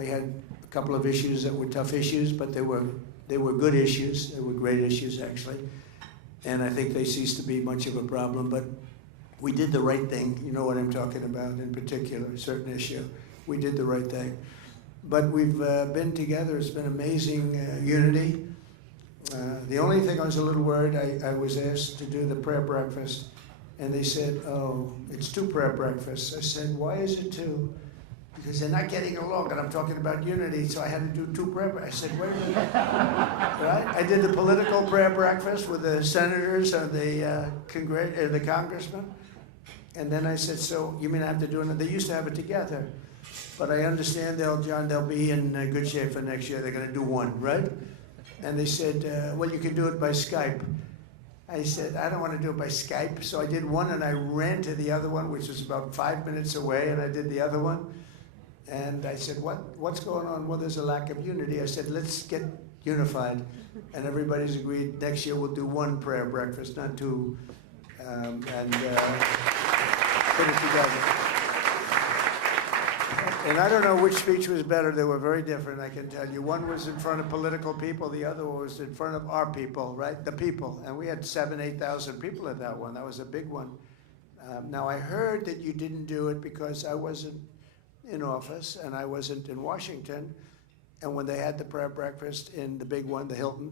We had a couple of issues that were tough issues, but they were good issues. They were great issues, actually. And I think they ceased to be much of a problem, but we did the right thing. You know what I'm talking about in particular, a certain issue. We did the right thing. But we've been together. It's been amazing unity. The only thing I was a little worried, I was asked to do the prayer breakfast, and they said, oh, it's 2 prayer breakfasts. I said, why is it 2? Because they're not getting along, and I'm talking about unity, so I had to do 2 prayer breakfasts. I said, wait a minute. Right? I did the political prayer breakfast with the senators and the congressmen. And then I said, so you mean I have to do it? They used to have it together. But I understand they'll be in good shape for next year. They're going to do 1, right? And they said, well, you can do it by Skype. I said, I don't want to do it by Skype. So I did 1, and I ran to the other one, which was about 5 minutes away, and I did the other one. And I said, what's going on? Well, there's a lack of unity. I said, let's get unified. And everybody's agreed next year we'll do 1 prayer breakfast, not 2, and put it together. And I don't know which speech was better. They were very different, I can tell you. One was in front of political people. The other one was in front of our people, right? The people. And we had 7,000, 8,000 people at that one. That was a big one. Now, I heard that you didn't do it because I wasn't in office and I wasn't in Washington. And when they had the prayer breakfast in the big one, the Hilton,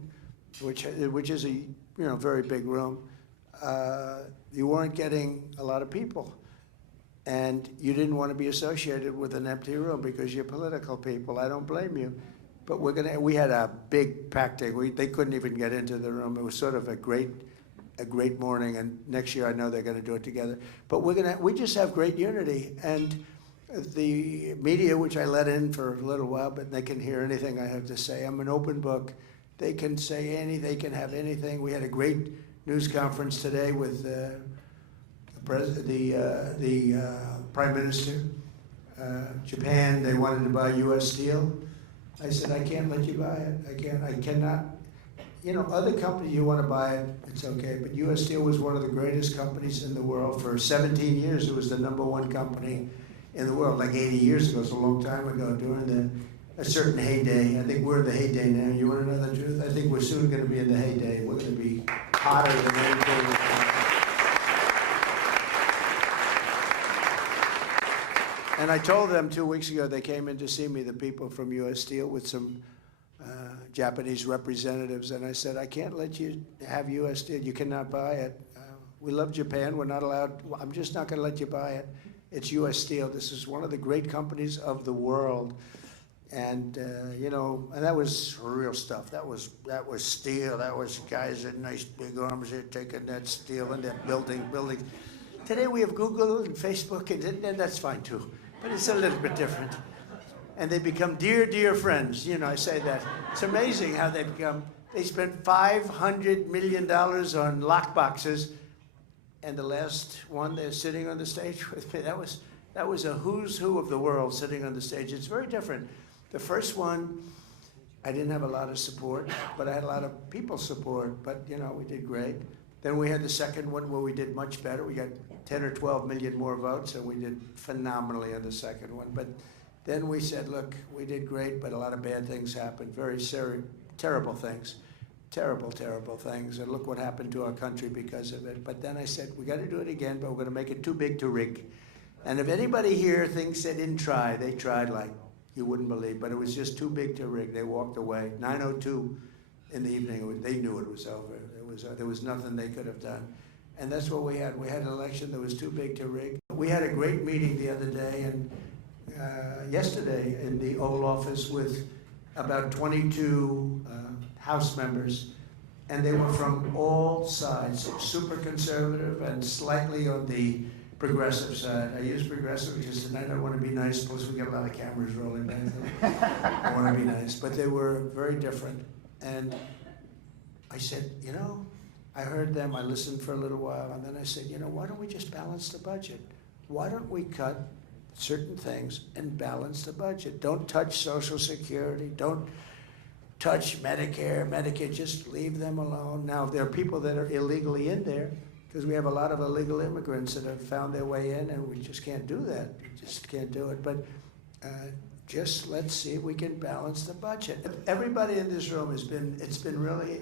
which is a very big room, you weren't getting a lot of people. And you didn't want to be associated with an empty room because you're political people. I don't blame you. But we had a big packing. They couldn't even get into the room. It was sort of a great morning. And next year I know they're going to do it together. But we just have great unity. And the media, which I let in for a little while, but they can hear anything I have to say. I'm an open book. They can say anything. They can have anything. We had a great news conference today with the Prime Minister. Japan, they wanted to buy U.S. Steel. I said, I can't let you buy it. I cannot. Other companies, you want to buy it, it's okay. But U.S. Steel was one of the greatest companies in the world. For 17 years, it was the #1 company in the world, like 80 years ago. It's a long time ago, during a certain heyday. I think we're in the heyday now. You want to know the truth? I think we're soon going to be in the heyday. We're going to be hotter than anything. And I told them 2 weeks ago, they came in to see me, the people from U.S. Steel, with some Japanese representatives, and I said, I can't let you have U.S. Steel. You cannot buy it. We love Japan. We're not allowed. I'm just not going to let you buy it. It's U.S. Steel. This is one of the great companies of the world. And, and that was real stuff. That was steel. That was guys with nice big arms here taking that steel and that building. Today we have Google and Facebook, and that's fine too. But it's a little bit different. And they become dear, dear friends. I say that. It's amazing how they become. They spent $500 million on lockboxes. And the last one, they're sitting on the stage with me. That was a who's who of the world sitting on the stage. It's very different. The first one, I didn't have a lot of support, but I had a lot of people's support. But, we did great. Then we had the second one where we did much better. We got 10 or 12 million more votes, and we did phenomenally on the second one. But then we said, look, we did great, but a lot of bad things happened, very terrible things. Terrible, terrible things, and look what happened to our country because of it. But then I said, we got to do it again, but we're going to make it too big to rig. And if anybody here thinks they didn't try, they tried like you wouldn't believe, but it was just too big to rig. They walked away. 9:02 in the evening, they knew it was over. There was nothing they could have done. And that's what we had. We had an election that was too big to rig. We had a great meeting the other day, and yesterday in the Oval Office with about 22 House members, and they were from all sides, super conservative and slightly on the progressive side. I use progressive because tonight I want to be nice, plus we get a lot of cameras rolling back. I want to be nice, but they were very different. And I said, I heard them, I listened for a little while, and then I said, why don't we just balance the budget? Why don't we cut certain things and balance the budget? Don't touch Social Security, don't touch Medicare, Medicaid, just leave them alone. Now, there are people that are illegally in there, because we have a lot of illegal immigrants that have found their way in, and we just can't do that. We just can't do it. But just let's see if we can balance the budget. Everybody in this room it's been really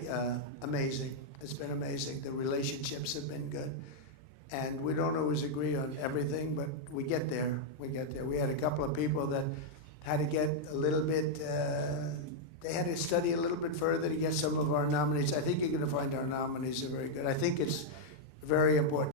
amazing. It's been amazing. The relationships have been good. And we don't always agree on everything, but we get there. We get there. We had a couple of people that had to get a little bit, they had to study a little bit further to get some of our nominees. I think you're going to find our nominees are very good. I think it's very important.